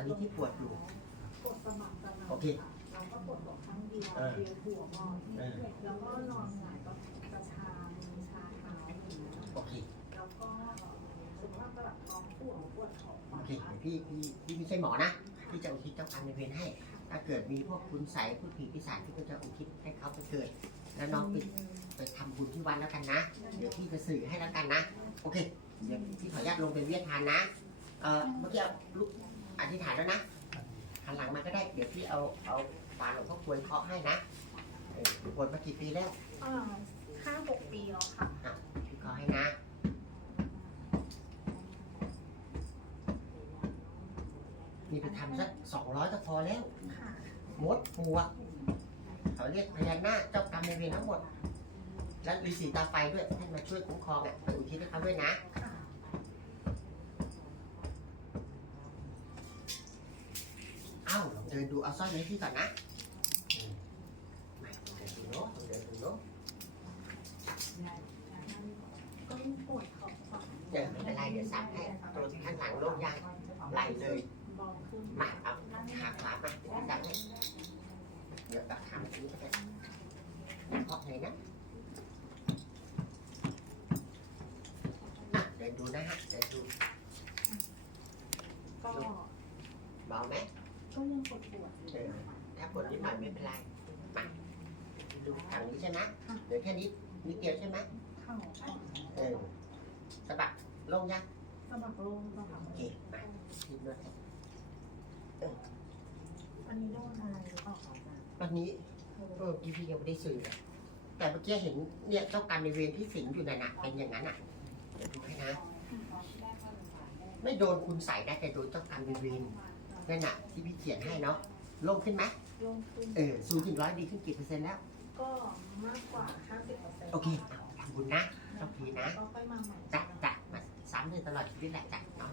อนนี้ที่ปวดอยู่กดสมัครสมัครโอเคเราก็กดบอกครั้งเดียวเออเวียนหัวงอนเออแล้วก็นอนหงายก็กระชามีชาเท้าอย่างเงี้ยโอเคแล้วก็สมมติว่าแบบท้องปวดปวดท้องโอเคเดี๋ยวพี่พี่พี่ไม่ใช่หมอนะพี่จะอุทิศเจ้ากรรมในายเวรให้ ถ้าเกิดมีพวกคุณใสยพูดผีปีศาจที่ก็จะอุทิศให้เขาไปเกิด แล้วน้องไปไปทำบุญที่วัดแล้วกันนะ เดี๋ยวพี่จะสื่อให้แล้วกันนะ โอเค เดี๋ยวพี่ขออนุญาตลงเป็นเวียดทานนะ เอ่อ เมื่อกี้เอาลูก อธิษฐานแล้วนะหันหลังมาก็ได้เดี๋ยวพี่เอาเอาฝาหลวงพ่อควรเคาะให้นะเออบวชมากี่ปีแล้วอ่าห้าหกปีแล้วค่ะ อะพี่ขอให้นะมีไปทำสักสองร้อยก็พอแล้ว ค่ะ มดปลวกเขาเรียกพญานาคเจ้ากรรมในายเวรทั้งหมด และฤาษีตาไฟด้วยให้มาช่วยคุ้มครองอะไปอุทิศให้เขาด้วยนะ อ้าลองเดินดูเอาสร้อยไว้ที่ก่อนนะมไม่ต้องเดินดูเนาะต้องเดินดูเนาะก็ปวดท้องฝั่งเดี๋ยวไม่เป็นไรเดี๋ยวซักให้ตรงข้างหลังโล่งยังไหลเลยบาขึ้นมาเอาขาขวามาเดี๋ยวซักให้เดี๋ยวตักขาทีก็ได้เคาะเลยนะอะเดินดูนะฮะเดินดูก็เบาไหม ก็ยังปวดปวดอยู่เออถ้าปวดนิดหน่อยไม่เป็นไรมาดูทางนี้ใช่ไหมเดี๋ยวแค่นี้นิดเดียวใช่ไหมเข่าก่อนเออสะบักลงยังสมัครลงสมัครโอเคมาทีนวดให้อันนี้โดนอะไรหรือเปล่าคะอาจารย์วันนี้เออพี่พี่ยังไม่ได้สื่อเลยแต่เมื่อกี้เห็นเนี่ยเจ้ากรรมในายเวรที่สิงอยู่นั่นน่ะเป็นอย่างนั้นอะเดี๋ยวดูให้นะ ไม่โดนคุณใส่นะแต่โดนเจ้ากรรมในายเวร นั่นน่ะที่พี่เขียนให้เนาะลงขึ้นไหมลงทุนเออศูนย์ถึงร้อยดีขึ้นกี่เปอร์เซ็นต์แล้ว ก็มากกว่า 50%โอเคเอาทำบุญนะโชคดีนะก็ค่อยมาใหม่จัดจัดมาสามเดือนตลอดชีวิตแหละจัดเนาะ